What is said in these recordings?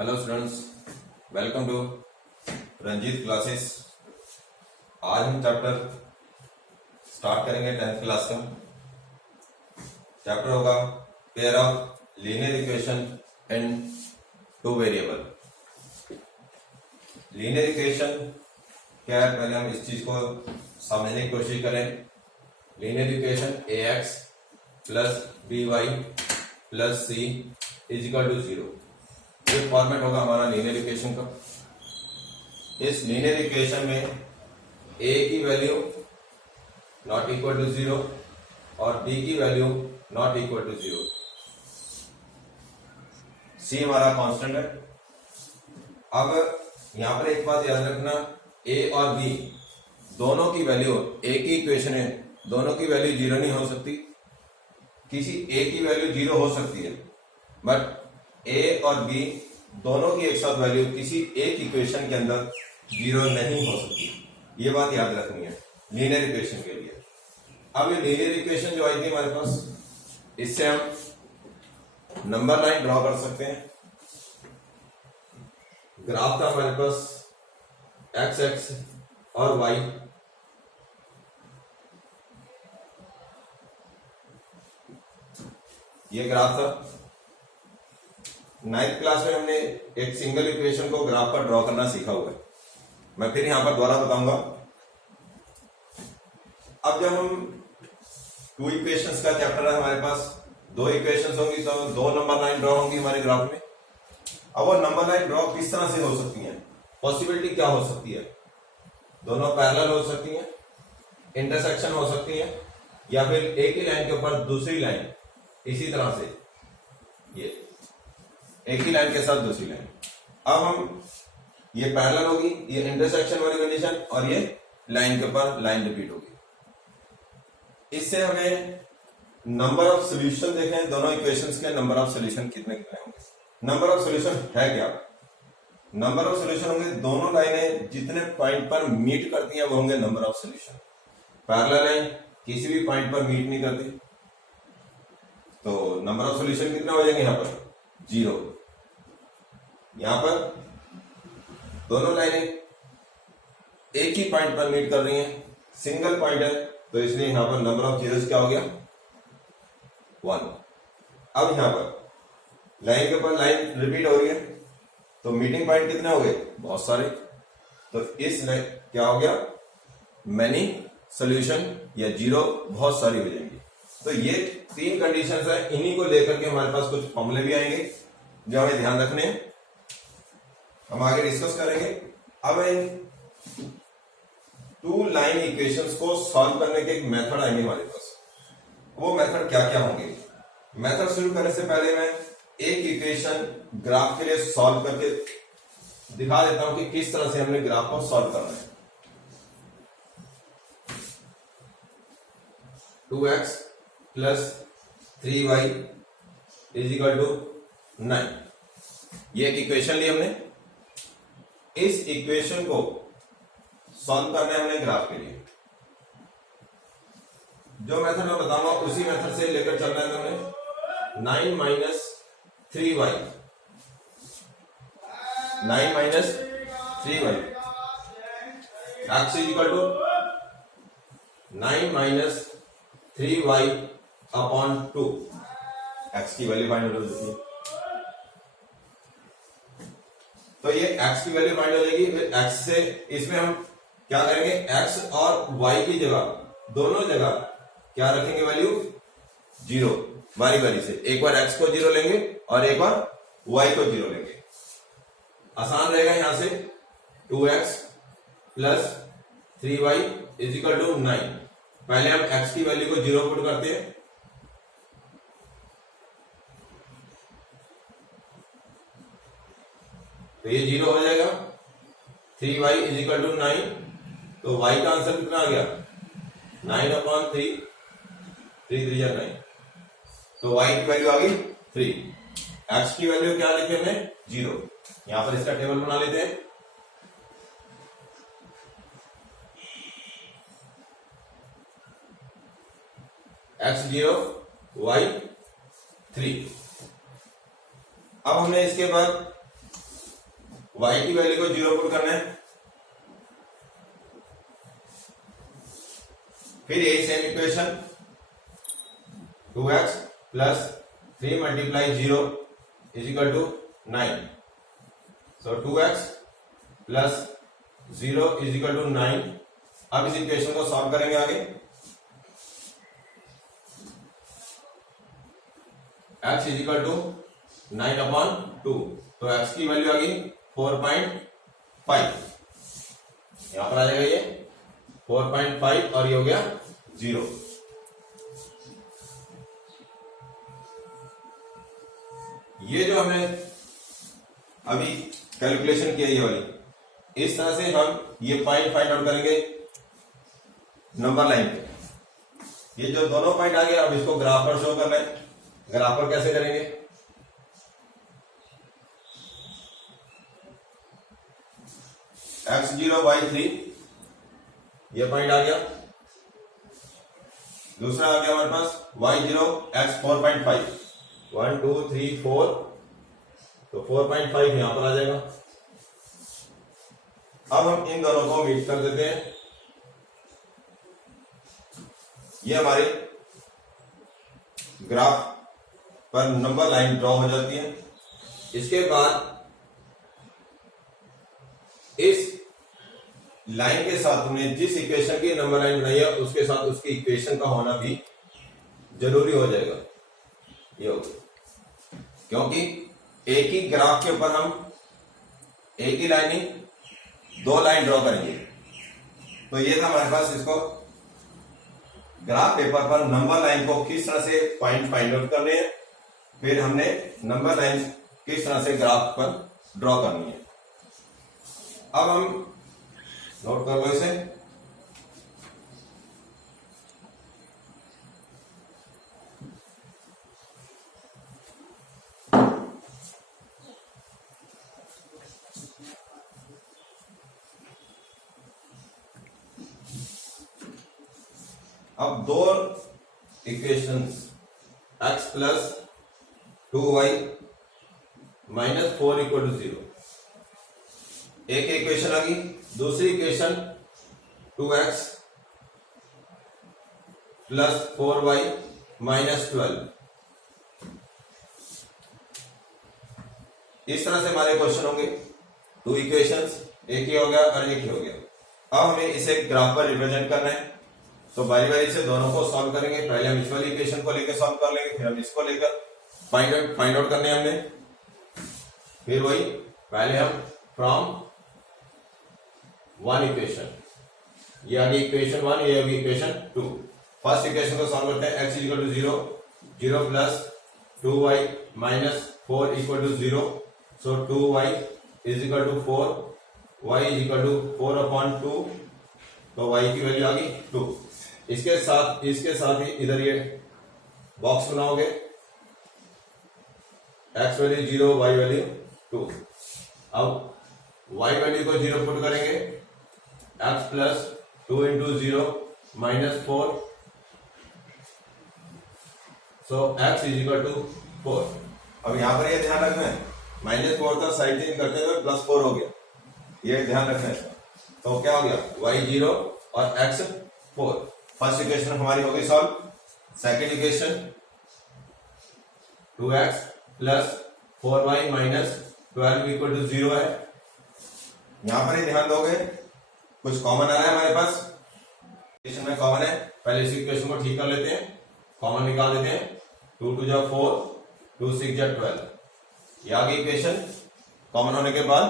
Hello students, welcome to Ranjit classes. आज हम chapter start करेंगे 10th क्लास का। चैप्टर होगा pair of linear equation in two variable. Linear equation क्या है, पहले हम इस चीज को समझने की कोशिश करें। Linear equation ax plus by plus c is equal to 0, ये फॉर्मेट होगा हमारा लीनियर इक्वेशन का। इस लीनियर इक्वेशन में a की वैल्यू नॉट इक्वल टू 0 और b की value not equal to 0, c हमारा कांस्टेंट है। अब यहां पर एक बात याद रखना, a और b दोनों की वैल्यू, एक ही इक्वेशन है, दोनों की वैल्यू 0 नहीं हो सकती। किसी a की वैल्यू 0 हो सकती है, बट a और b दोनों की एक साथ वैल्यू किसी एक इक्वेशन के अंदर 0 नहीं हो सकती। ये बात याद रखनी है लीनियर इक्वेशन के लिए। अब ये लीनियर इक्वेशन जो आई थी हमारे पास, इससे हम नंबर लाइन ड्रॉ कर सकते हैं। ग्राफ था हमारे पास एक्स एक्स और वाई, ये ग्राफ था। 9th क्लास में हमने एक सिंगल इक्वेशन को ग्राफ पर ड्रॉ करना सीखा हुआ है, मैं फिर यहां पर दोबारा बताऊंगा। अब जब हम टू इक्वेशंस का चैप्टर है हमारे पास, दो इक्वेशंस होंगी तो दो नंबर लाइन ड्रॉ होंगी हमारे ग्राफ में। अब वो नंबर लाइन ड्रॉ किस तरह से हो सकती है, पॉसिबिलिटी क्या हो सकती है? दोनों पैरेलल हो सकती हैं, इंटरसेक्शन हो सकती है, या फिर एक ही लाइन के ऊपर दूसरी लाइन इसी तरह से, ये एक ही लाइन के साथ दूसरी लाइन। अब हम ये पैरेलल होगी, ये इंटरसेक्शन वाली कंडीशन, और ये लाइन के ऊपर लाइन रिपीट होगी। इससे हमें नंबर ऑफ सॉल्यूशन देखें, दोनों इक्वेशंस के नंबर ऑफ सॉल्यूशन कितने कितने होंगे। नंबर ऑफ सॉल्यूशन है क्या? नंबर ऑफ सॉल्यूशन होंगे, दोनों लाइनें जितने पॉइंट पर मीट करती हैं वो होंगे number of solution. Parallel line किसी भी पॉइंट पर मीट नहीं करती, तो नंबर ऑफ सॉल्यूशन कितने हो जाएंगे? यहां पर 0। यहां पर दोनों लाइनें एक ही पॉइंट पर मीट कर रही हैं, सिंगल पॉइंट है, तो इसलिए यहां पर नंबर ऑफ जीरोस क्या हो गया? 1। अब यहां पर लाइन के ऊपर लाइन रिपीट हो रही है, तो मीटिंग पॉइंट कितने हो गए? बहुत सारे। तो इस क्या हो गया? मैनी सॉल्यूशन या 0 बहुत सारी हो जाएंगी। तो ये 3 कंडीशंस है, इन्हीं को लेकर के हमारे पास कुछ फॉर्मूले भी आएंगे जो हमें ध्यान रखने हैं, हम आगे डिस्कस करेंगे। अब इन 2 लाइन इक्वेशंस को सॉल्व करने के एक मेथड आएंगे हमारे पास। वो मेथड क्या क्या होंगे? मेथड शुरू करने से पहले मैं एक इक्वेशन ग्राफ के लिए सॉल्व करके दिखा देता हूं कि किस तरह से हमने ग्राफ को सॉल्व करना है। 2x plus 3y is equal to 9, ये एक इक्वेशन ली हमने। इस इक्वेशन को सॉल्व करना है हमने ग्राफ के लिए। जो मेथड मैं बताऊंगा उसी मेथड से लेकर चलना है हमें। 9 minus 3y, 9 minus 3y x is equal to 9 minus 3y upon 2। X की वैल्यू फाइंड हो जाती है, तो ये x की वैल्यू फाइंड हो जाएगी। फिर x से इसमें हम क्या करेंगे, x और y की जगह, दोनों जगह क्या रखेंगे? वैल्यू 0, बारी बारी से। एक बार x को 0 लेंगे और एक बार y को 0 लेंगे। आसान रहेगा। यहां से 2x plus 3y is equal to 9। पहले हम x की वैल्यू को 0 पुट करते हैं, तो ये 0 हो जाएगा। 3y इज इक्वल टू 9, तो y का आंसर कितना आ गया? 9 अपॉन 3, 3 3 9, तो y की वैल्यू आ गई 3। x की वैल्यू क्या लिखे हमने? 0। यहां पर इसका टेबल बना लेते हैं। x 0, y 3। अब हमने इसके बाद y की वैल्यू को 0 पुट करना है। फिर यही same equation 2x plus 3 multiply 0 is equal to 9। So 2x plus 0 is equal to 9। अब इस इक्वेशन को सॉल्व करेंगे आगे। x इज इक्वल टू 9/2, तो x की वैल्यू आ गई 4.5। यहां पर आ जाएगा ये 4.5 और ये हो गया 0। ये जो हमने अभी कैलकुलेशन किया ये वाली, इस तरह से हम ये पॉइंट फाइंड आउट करेंगे नंबर लाइन पे। ये जो दोनों पॉइंट आ गए, अब इसको ग्राफ पर शो करना है। ग्राफ पर कैसे करेंगे? x0 y3 ये पॉइंट आ गया। दूसरा आ गया हमारे पास y0 x 4.5, 1 2 3 4, तो 4.5 यहां पर आ जाएगा। अब हम इन दोनों को मीट कर देते हैं। ये हमारे ग्राफ पर नंबर लाइन ड्रॉ हो जाती है। इसके बाद इस लाइन के साथ हमने जिस इक्वेशन की नंबर लाइन बनाई है उसके साथ उसकी इक्वेशन का होना भी जरूरी हो जाएगा। ये होगा क्योंकि एक ही ग्राफ के ऊपर हम एक ही लाइन ही दो लाइन ड्रॉ करेंगे। तो ये था हमारे पास, इसको ग्राफ पेपर पर नंबर लाइन को किस तरह से पॉइंट फाइंड आउट करने हैं, फिर हमने नंबर लाइन किस तरह से ग्राफ पर ड्रॉ करनी है। अब हम नोट कर लो इसे। अब दो equations x plus 2y minus 4 equal to 0, एक इक्वेशन आ गई। दूसरी equation 2x plus 4y minus 12। इस तरह से हमारे क्वेश्चन होंगे। दो इक्वेशंस, एक ही हो गया और एक ही हो गया। अब हमें इसे ग्राफ पर रिप्रेजेंट करना है, तो बारी बारी से दोनों को सॉल्व करेंगे। पहले हम इस वाली इक्वेशन को लेकर सॉल्व कर लेंगे, फिर हम इसको लेकर फाइंड आउट करने हमने। फिर वही पहले हम फ्रॉम वन इक्वेशन, ये आ गई इक्वेशन 1, ये आ गई इक्वेशन 2। फर्स्ट इक्वेशन को सॉल्व करते हैं। x is equal to 0, 0 plus 2y minus 4 equal to 0। So 2y is equal to 4, y is equal to 4/2, तो y की वैल्यू आ गई 2। इसके साथ ही इधर ये बॉक्स बनाओगे, x वैल्यू 0, y वैल्यू 2। अब y वैल्यू को 0 पुट करेंगे, x plus 2 into 0 minus 4, so x is equal to 4। अब यहां पर ये ध्यान रखना है, -4 का साइड चेंज करते हुए +4 हो गया, ये ध्यान रखना है। तो क्या हो गया, y 0 और x 4। फर्स्ट इक्वेशन हमारी होगी solve. Second equation 2x plus 4y minus 12 equal to 0 है। यहां पर ही ध्यान दोगे, कुछ कॉमन आ रहा है हमारे पास, इक्वेशन में कॉमन है। पहले इस इक्वेशन को ठीक कर लेते हैं, कॉमन निकाल देते हैं। 2 2 जा 4, 2 6 जा 12, ये आ गई इक्वेशन। कॉमन होने के बाद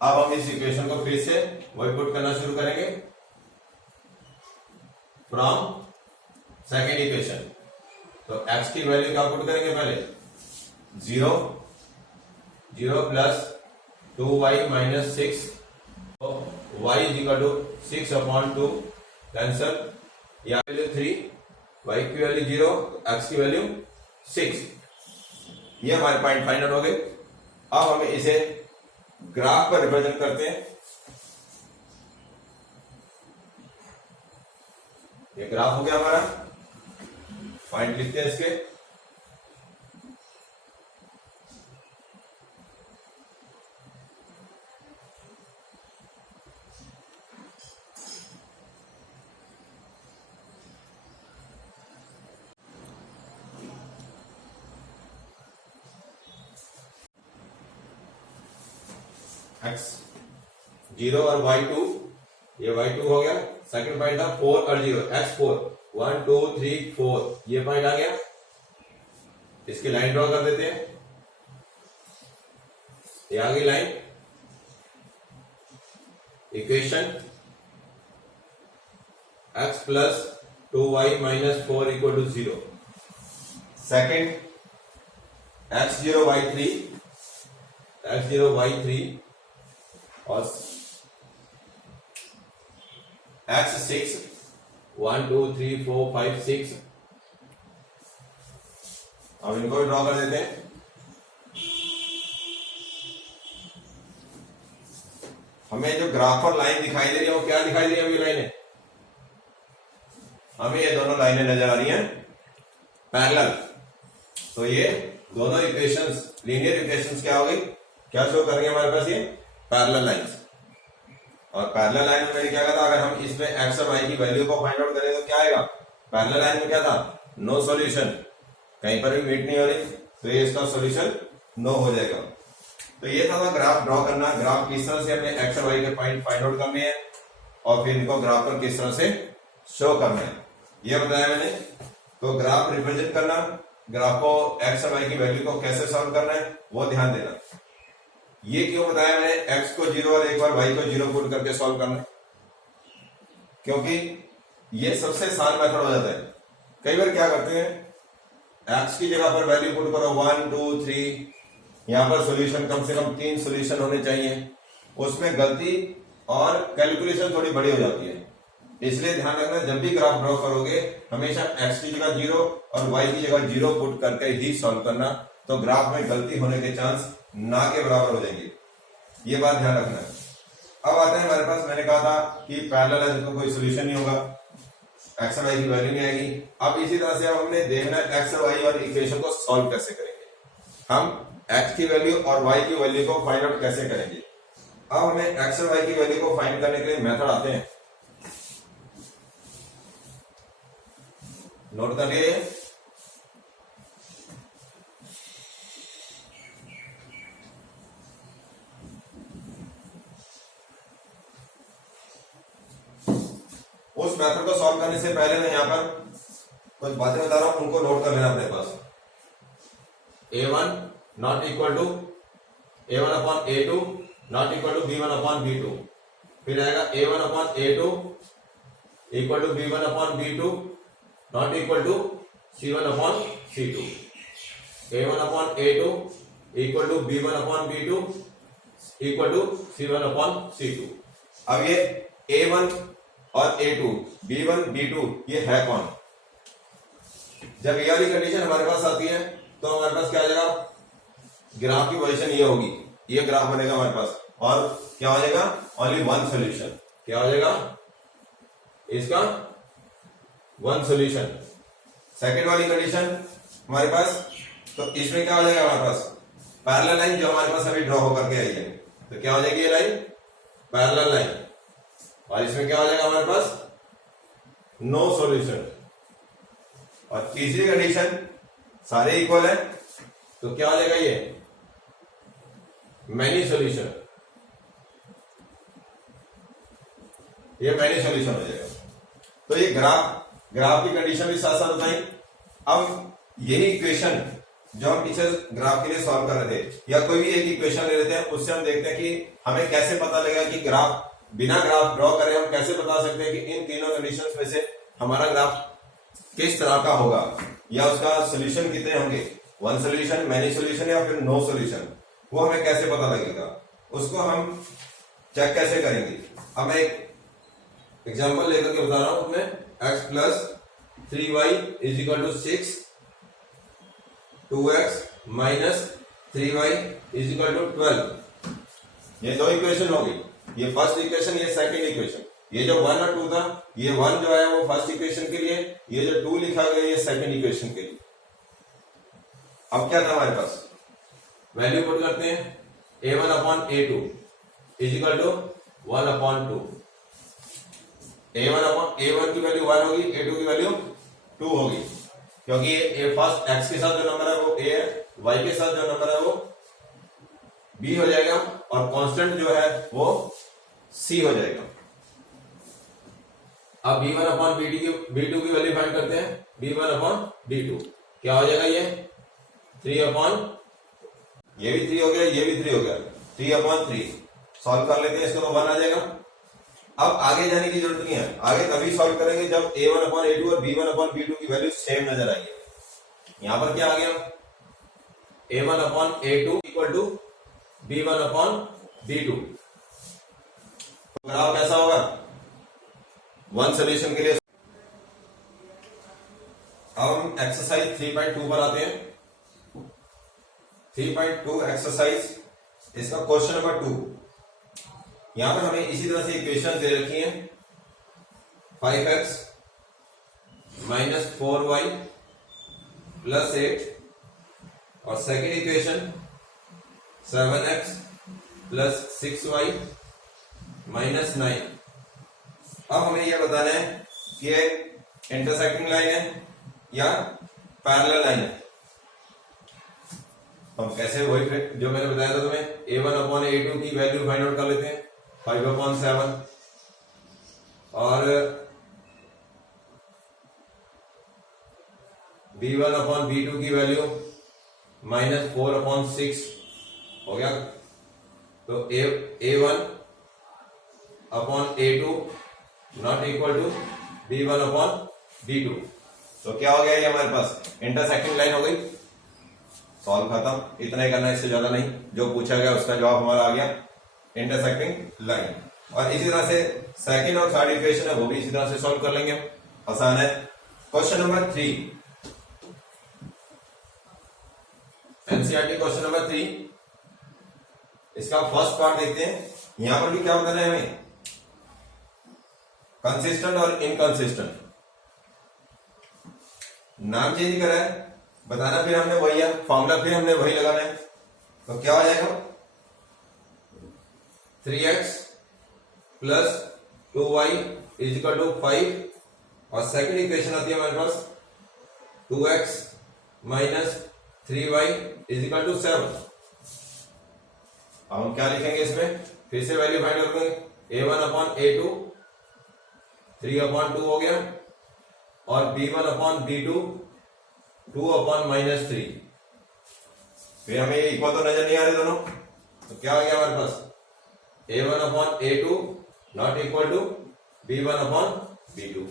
अब हम इस इक्वेशन को फिर से वही पुट करना शुरू करेंगे फ्रॉम सेकेंड इक्वेशन। तो x की वैल्यू क्या पुट करेंगे, पहले 0 0 प्लस 2y माइनस 6, तो y is equal to 6/2, cancel, या वैल्यू 3, y की वैल्यू 0, x की वैल्यू 6। ये हमारे पॉइंट फाइंड आउट हो गए। अब हमें इसे ग्राफ पर रिप्रेजेंट करते हैं। ये ग्राफ हो गया हमारा, पॉइंट लिखते हैं इसके। x 0 और y2, ये y2 हो गया। सेकंड पॉइंट था 4 और 0, x4 1 2 3 4, ये पॉइंट आ गया। इसकी लाइन ड्रॉ कर देते हैं, ये आ गई line. Equation x plus 2y minus 4 equal to 0। Second x0 y3 और x6 1 2 3 4 5 6। अब इनको भी ड्रॉ कर देते हैं। हमें जो ग्राफ पर लाइन दिखाई दे रही है वो क्या दिखाई दे रही है? अभी लाइनें, हमें ये दोनों लाइनें नजर आ रही हैं पैरेलल। तो ये दोनों इक्वेशंस, लीनियर इक्वेशंस क्या हो गई, क्या शो कर रही है हमारे पास? ये पैरेलल लाइंस। और पैरेलल लाइन में मैंने क्या कहा था, अगर हम इसमें एक्स और वाई की वैल्यू को फाइंड आउट करें तो क्या आएगा? पैरेलल लाइन में क्या था? नो सॉल्यूशन, कहीं पर भी मीट नहीं हो रही, तो ये इसका सॉल्यूशन नो हो जाएगा। तो ये था ग्राफ ड्रॉ करना। ग्राफ किस तरह से हमें एक्स और वाई के पॉइंट फाइंड आउट करने हैं और फिर इनको ग्राफ पर किस तरह से शो करना है, ये बताया मैंने। तो ग्राफ रिप्रेजेंट करना, ग्राफ को एक्स और वाई की वैल्यू को कैसे सॉल्व करना है वो ध्यान देना। ये क्यों बताया मैंने? एक्स को 0 और एक बार वाई को 0 पुट करके सॉल्व करना है, क्योंकि ये सबसे आसान मेथड हो जाता है। कई बार क्या करते हैं, एक्स की जगह पर वैल्यू पुट करो 1 2 3, यहां पर सॉल्यूशन कम से कम 3 सॉल्यूशन होने चाहिए, उसमें गलती और कैलकुलेशन थोड़ी बड़ी हो जाती है। इसलिए ध्यान रखना, जब भी ग्राफ ड्रॉ करोगे हमेशा एक्स की जगह 0 और वाई की जगह 0 पुट करके ही सॉल्व करना, तो ग्राफ में गलती होने के चांस ना के बराबर हो जाएंगे। ये बात ध्यान रखना है। अब आते हैं हमारे पास, मैंने कहा था कि पैरेलल है तो कोई सॉल्यूशन नहीं होगा, एक्स और वाई की वैल्यू नहीं आएगी। अब इसी तरह से अब हमने देखना है एक्स और वाई और इक्वेशन को सॉल्व कैसे करेंगे। हम एक्स की वैल्यू और वाई की वैल्यू को फाइंड आउट कैसे करेंगे। अब हमें एक्स और वाई की वैल्यू को फाइंड करने के लिए मेथड आते हैं, नोट कर लिए। उस मेथड को सॉल्व करने से पहले मैं यहां पर कुछ बातें बता रहा हूं, उनको नोट कर लेना अपने पास। a1 not equal to a1 upon a2 not equal to b1 upon b2। फिर आएगा a1 upon a2 equal to b1 upon b2 not equal to c1 upon c2। a1 upon a2 equal to b1 upon b2 equal to c1 upon c2। अब ये a1 और a2, b1 b2 ये है कौन? जब ये वाली condition हमारे पास आती है तो हमारे पास क्या आ जाएगा? ग्राफ की पोजीशन ये होगी, ये ग्राफ बनेगा हमारे पास, और क्या हो जाएगा? Only one solution. क्या हो जाएगा इसका? One solution. सेकंड वाली कंडीशन हमारे पास, तो इसमें क्या हो जाएगा हमारे पास? पैरेलल लाइन जो हमारे पास अभी ड्रॉ होकर के आई है, तो क्या हो जाएगी ये लाइन? Parallel line. और इसमें क्या हो जाएगा हमारे पास? No solution. और तीसरी कंडीशन, सारे इक्वल है, तो क्या हो जाएगा? ये मैनी सॉल्यूशन, ये मैनी सॉल्यूशन हो जाएगा। तो ये ग्राफ की कंडीशन भी साथ साथ बताई। अब यही इक्वेशन जो हम पीछे ग्राफ के लिए सॉल्व कर रहे थे, या कोई भी एक इक्वेशन ले लेते हैं, उससे हम देखते हैं कि हमें कैसे पता लगेगा कि ग्राफ, बिना ग्राफ ड्रॉ करे हम कैसे बता सकते हैं कि इन तीनों कंडीशंस में से हमारा ग्राफ किस तरह का होगा, या उसका सोल्यूशन कितने होंगे, वन सोल्यूशन, मैनी सोल्यूशन या फिर नो सोल्यूशन, वो हमें कैसे पता लगेगा, उसको हम चेक कैसे करेंगे। अब मैं एक एग्जांपल लेकर के बता रहा हूं उसमें, x plus 3y is equal to 6, 2x minus 3y is equal to 12। ये दो इक्वेशन होगी, ये फर्स्ट इक्वेशन, ये सेकंड इक्वेशन। ये जो 1 और 2 था, ये 1 जो है वो फर्स्ट इक्वेशन के लिए, ये जो 2 लिखा गया ये सेकंड इक्वेशन के लिए। अब क्या था हमारे पास? वैल्यू पुट करते हैं, a1 upon a2 is equal to 1 upon 2। a1 की वैल्यू 1 होगी, a2 की वैल्यू 2 होगी, क्योंकि ये फर्स्ट x के साथ जो नंबर है वो a है, y के साथ जो नंबर है वो बी हो जाएगा और कांस्टेंट जो है वो सी हो जाएगा। अब b1 अपॉन b2 की वैल्यू फाइंड करते हैं। b1 अपॉन b2 क्या हो जाएगा, ये 3 अपॉन, ये भी 3 हो गया, ये भी 3 हो गया, 3 अपॉन 3। सॉल्व कर लेते हैं इसको तो 1 आ जाएगा। अब आगे जाने की जरूरत नहीं है, आगे तभी सॉल्व करेंगे जब a1 अपॉन a2 और b1 अपॉन b2 की वैल्यू सेम नजर आएगी। यहां पर क्या आ गया, a1 upon a2 equal to b1 upon b2। Graph कैसा होगा, वन सोल्यूशन के लिए। अब हम एक्सरसाइज 3.2 पर आते हैं। 3.2 एक्सरसाइज, इसका क्वेश्चन नंबर 2। यहां पर हमें इसी तरह से इक्वेशन दे रखी है, 5x माइनस 4y प्लस 8 और second equation 7x plus 6y minus 9। अब हमें यह बताना है कि एक इंटरसेक्टिंग लाइन है या पैरेलल लाइन है। हम कैसे, वही फिर जो मैंने बताया था तुम्हें, a1 अपॉन a2 की वैल्यू फाइंड आउट कर लेते हैं, 5 अपॉन 7 और b1 अपॉन b2 की वैल्यू माइनस 4 अपॉन 6 हो गया। तो a1 upon a2 not equal to b1 upon b2। तो क्या हो गया, ये हमारे पास इंटरसेक्टिंग लाइन हो गई। सॉल्व खत्म, इतना ही करना है, इससे ज्यादा नहीं। जो पूछा गया उसका जवाब हमारा आ गया, इंटरसेक्टिंग लाइन। और इसी तरह से सेकंड और थर्ड इक्वेशन है वो भी इसी तरह से सॉल्व कर लेंगे, आसान है। Question number 3, NCERT question number 3, इसका फर्स्ट पार्ट देखते हैं। यहां पर भी क्या बताना है हमें, कंसिस्टेंट और इनकंसिस्टेंट। नाम चेंज करा है, बताना फिर हमने वही है, फॉर्मूला फिर हमने वही लगाना है। तो क्या हो जाएगा, 3x plus 2y is equal to 5 और सेकेंड इक्वेशन आती है हमारे पास 2x minus 3y is equal to 7। अब हम क्या लिखेंगे इसमें, फिर से वैल्यू फाइंड आउट करेंगे। a1 अपॉन a2 3 अपॉन 2 हो गया और b1 upon b2 2 upon minus 3। फिर हमें ये इक्वल तो नजर नहीं आ रहे दोनों, तो क्या आ गया हमारे पास, a1 upon a2 not equal to b1 upon b2।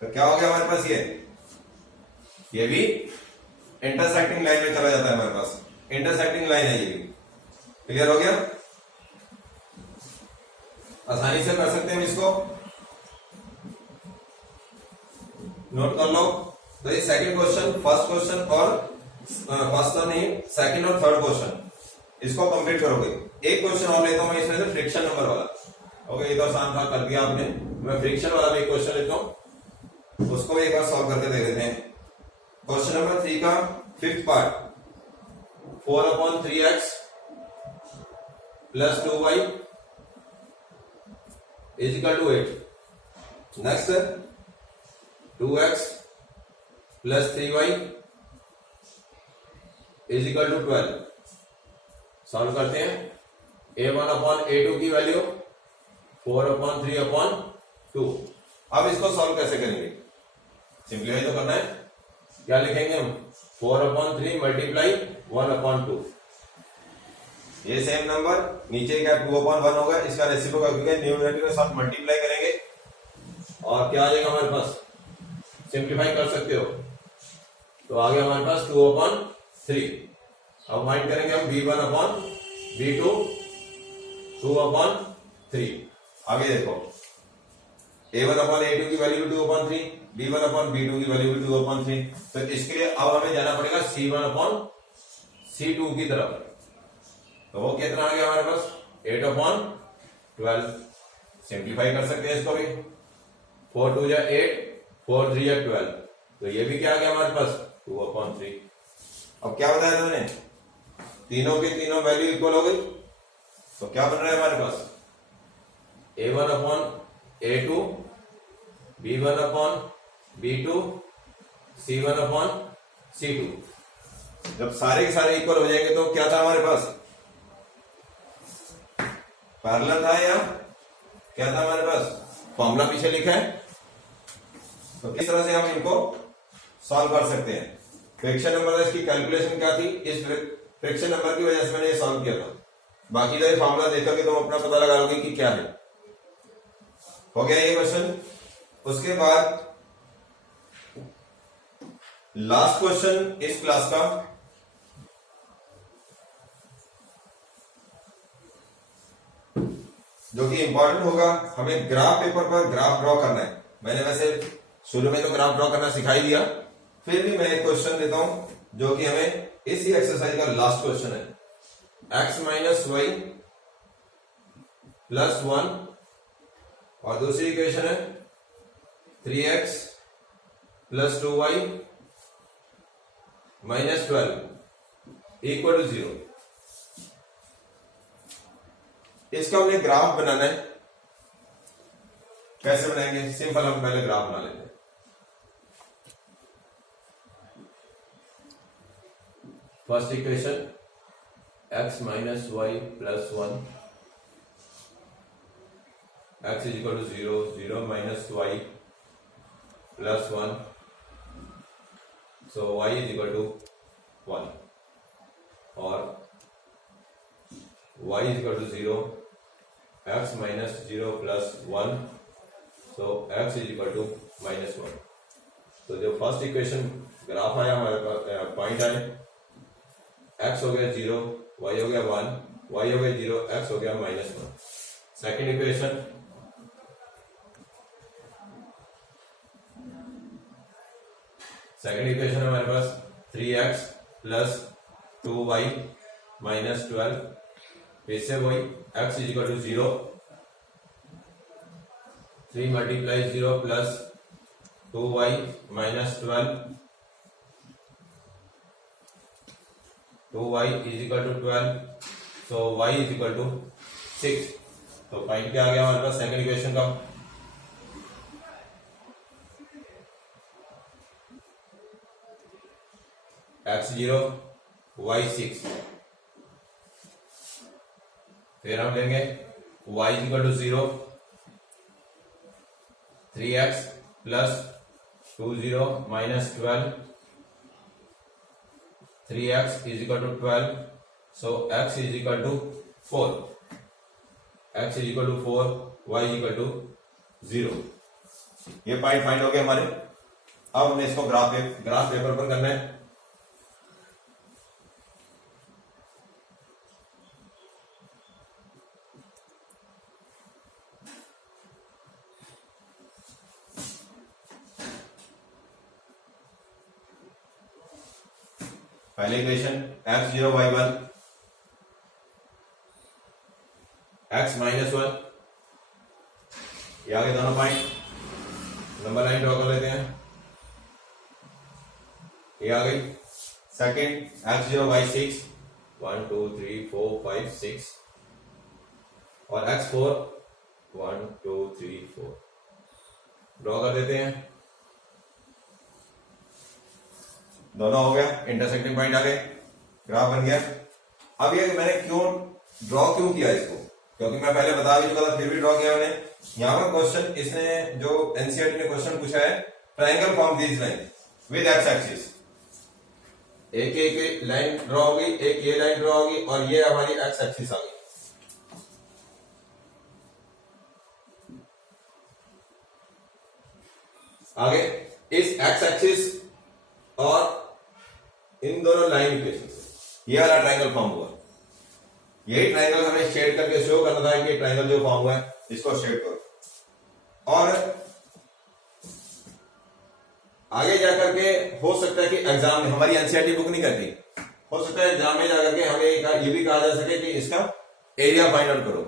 तो क्या हो गया हमारे पास, ये भी इंटरसेक्टिंग लाइन में चला जाता है हमारे पास, इंटरसेक्टिंग लाइन है ये भी। क्लियर हो गया, आसानी से कर सकते हैं इसको, नोट कर लो। तो ये सेकंड क्वेश्चन, फर्स्ट क्वेश्चन और फर्स्ट तो नहीं, सेकंड और थर्ड क्वेश्चन, इसको कंप्लीट करोगे। एक क्वेश्चन और लेता हूं मैं इसमें से, फ्रिक्शन नंबर वाला। ओके, ये तो आसान था, कर दिया आपने। मैं फ्रिक्शन वाला भी एक क्वेश्चन लेता हूं, उसको भी एक बार सॉल्व करके देख लेते हैं। क्वेश्चन नंबर 3 का fifth part, 4 upon 3x plus 2y is equal to 8। Next 2x plus 3y is equal to 12। Solve करते हैं। a1 अपॉन a2 की वैल्यू 4 अपॉन 3 अपॉन 2। अब इसको सॉल्व कैसे करेंगे, सिंपलीफाई तो करना है। क्या लिखेंगे हम, 4 अपॉन 3 मल्टीप्लाई 1 अपॉन 2। ये सेम नंबर नीचे क्या 2 अपॉन 1 होगा, इसका रेसिप्रोकल क्योंकि न्यूमरेटर के साथ मल्टीप्लाई करेंगे और क्या आ जाएगा हमारे पास, सिंप्लीफाई कर सकते हो। तो आ गया हमारे पास 2 अपॉन 3। अब माइंड करेंगे हम b1 अपॉन b2 2 अपॉन 3। आगे देखो, a1 अपॉन a2 की value 2 upon 3, b1 upon b2 की वैल्यू 2 अपॉन 3। तो इसके लिए अब हमें जाना पड़ेगा c1 अपॉन c2 की तरफ। तो वो कितना आ गया हमारे पास, 8 अपॉन 12। सिंप्लीफाई कर सकते हैं इसको भी, 4 2 जा 8, 4 3 जा 12। तो ये भी क्या आ गया हमारे पास, 2 अपॉन 3। अब क्या बताया तुमने, तीनों की तीनों वैल्यू इक्वल हो गई। तो क्या बन रहा है हमारे पास, a1 upon a2 b1 upon b2 c1 upon c2। जब सारे के सारे इक्वल हो जाएंगे तो क्या था हमारे पास, पैरेलल था या क्या था हमारे पास, फॉर्मूला पीछे लिखा है, तो किस तरह से हम इनको सॉल्व कर सकते हैं। फ्रैक्शन नंबर इसकी कैलकुलेशन क्या थी, इस फ्रैक्शन नंबर की वजह से मैंने ये सॉल्व किया था। बाकी जो फॉर्मूला देखोगे तो अपना पता लगा लोगे कि क्या है। हो गया ये क्वेश्चन। उसके बाद लास्ट क्वेश्चन इस क्लास का, जो कि इंपॉर्टेंट होगा, हमें ग्राफ पेपर पर ग्राफ ड्रॉ करना है। मैंने वैसे शुरू में तो ग्राफ ड्रॉ करना सिखाई दिया, फिर भी मैं एक क्वेश्चन देता हूं जो कि हमें इसी एक्सरसाइज का लास्ट क्वेश्चन है। x माइनस वाई प्लस 1 और दूसरी इक्वेशन है 3x plus 2y minus 12 equal to 0। इसका हमने ग्राफ बनाना है। कैसे बनाएंगे, सिंपल, हम पहले ग्राफ बना लेते हैं। First equation x minus y plus 1, x is equal to 0, 0 minus y plus 1, so y is equal to 1, और y is equal to 0, x minus 0 plus 1, so x is equal to minus 1। तो जो first equation graph आया हमारे पास, point आए, x हो गया 0, y हो गया 1, y हो गया 0, x हो गया माइनस 1। सेकेंड इक्वेशन हमारे पास 3x प्लस 2y माइनस 12, फिर से वही x is equal to 0, 3 multiply 0 plus 2y minus 12, 2y is equal to 12, so y is equal to 6। तो पॉइंट क्या आ गया हमारे पास सेकंड इक्वेशन का, x 0 y 6। फिर हम लेंगे y is equal to 0, 3x plus 20 minus 12, 3x is equal to 12, so x is equal to 4, x is equal to 4, y is equal to 0। ये पॉइंट फाइंड हो गए हमारे। अब हमने इसको ग्राफ पेपर पर करना है। पहले equation x 0 y 1, x minus 1, ये आगे दोनों पॉइंट नंबर लाइन ड्रॉ कर लेते हैं। ये आ गई सेकेंड x 0 y 6, 1 2 3 4 5 6, और x 4, 1 2 3 4 ड्रॉ कर देते हैं। दोनों हो गया, इंटरसेक्टिंग पॉइंट आ गए, ग्राफ बन गया। अब ये मैंने ड्रॉ क्यों किया इसको, क्योंकि मैं पहले बता भी चुका था, फिर भी ड्रॉ किया मैंने। यहां पर क्वेश्चन इसने जो एनसीईआरटी ने क्वेश्चन पूछा है, triangle form this line with x axis. एक लाइन ड्रॉ होगी, एक ये लाइन ड्रॉ होगी, और ये हमारी एक्स एक्सिस आ गई। आगे इस एक्स एक्सिस और इन दोनों लाइन इक्वेशन से ये वाला ट्रायंगल फॉर्म हुआ। यही ट्रायंगल हमें शेड करके शो करना था कि ट्रायंगल जो फॉर्म हुआ है इसको शेड करो। और आगे जाकर के हो सकता है कि एग्जाम में, हमारी एनसीईआरटी बुक नहीं करती, हो सकता है एग्जाम में जाकर के हमें ये भी कहा जा सके कि इसका एरिया फाइंड आउट करो।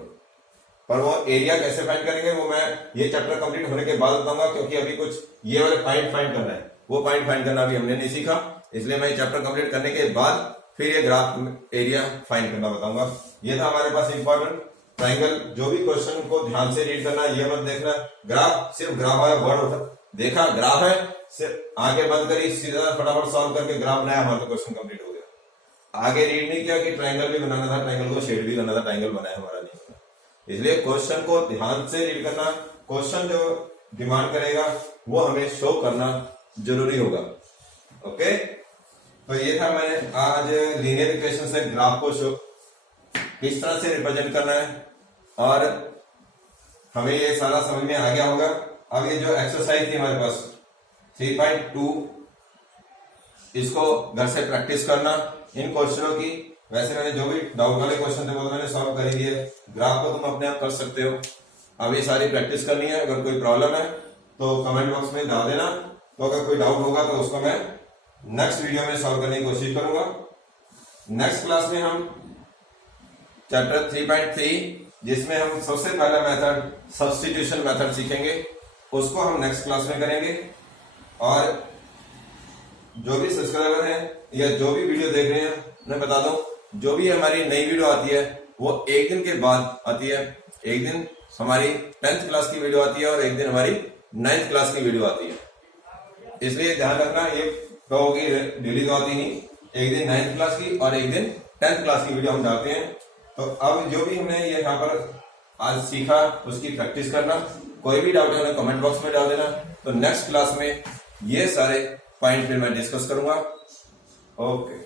पर वो एरिया कैसे फाइंड करेंगे वो मैं ये चैप्टर कंप्लीट होने के बाद बताऊंगा, क्योंकि अभी कुछ ये वाले पॉइंट फाइंड करना है, वो पॉइंट फाइंड करना भी हमने नहीं सीखा। इसलिए मैं चैप्टर कंप्लीट करने के बाद फिर ये ग्राफ एरिया फाइंड करना बताऊंगा। ये था हमारे पास इंपॉर्टेंट ट्रायंगल। जो भी क्वेश्चन को ध्यान से रीड करना, ये मत देखना ग्राफ, सिर्फ ग्राफ आया वर्ड उठा देखा ग्राफ है, सिर्फ आंखें बंद करी, सीधा फटाफट सॉल्व करके ग्राफ बनाया, हमारा क्वेश्चन कंप्लीट हो गया। आगे रीड नहीं किया कि ट्रायंगल भी बनाना था, ट्रायंगल को शेड भी करना था, ट्रायंगल बनाया हमारा नहीं। इसलिए क्वेश्चन को ध्यान से रीड करना, क्वेश्चन जो डिमांड करेगा वो हमें शो करना जरूरी होगा। ओके, तो ये था मैंने आज लीनियर इक्वेशन से ग्राफ को शो किस तरह से रिप्रेजेंट करना है, और हमें ये सारा समझ में आ गया होगा। अब ये जो एक्सरसाइज थी हमारे पास 3.2, इसको घर से प्रैक्टिस करना इन क्वेश्चनों की। वैसे मैंने जो भी डाउट वाले क्वेश्चन थे वो मैंने सॉल्व कर ही दिए, ग्राफ को तुम अपने आप कर सकते हो। अब ये सारी प्रैक्टिस करनी है। अगर कोई प्रॉब्लम है तो कमेंट बॉक्स में डाल देना, तो अगर कोई डाउट होगा तो उसको मैं नेक्स्ट वीडियो में सॉल्व करने की कोशिश करूंगा। नेक्स्ट क्लास में हम चैप्टर 3.3 जिसमें हम सबसे पहला मेथड सब्स्टिट्यूशन मेथड सीखेंगे, उसको हम नेक्स्ट क्लास में करेंगे। और जो भी सब्सक्राइबर हैं या जो भी वीडियो देख रहे हैं, मैं बता दूं, जो भी हमारी नई वीडियो आती है वो एक दिन के बाद आती है। एक दिन हमारी 10th क्लास की वीडियो आती है और एक दिन हमारी 9th क्लास की वीडियो आती है। इसलिए ध्यान रखना, ये कहोगी डेली तो आती नहीं, एक दिन 9th क्लास की और एक दिन 10th क्लास की वीडियो हम डालते हैं। तो अब जो भी हमने ये यहाँ पर आज सीखा उसकी प्रैक्टिस करना। कोई भी डाउट है उन्हें कमेंट बॉक्स में डाल देना। तो नेक्स्ट क्लास में ये सारे पॉइंट फिर मैं डिस्कस करूंगा। ओके।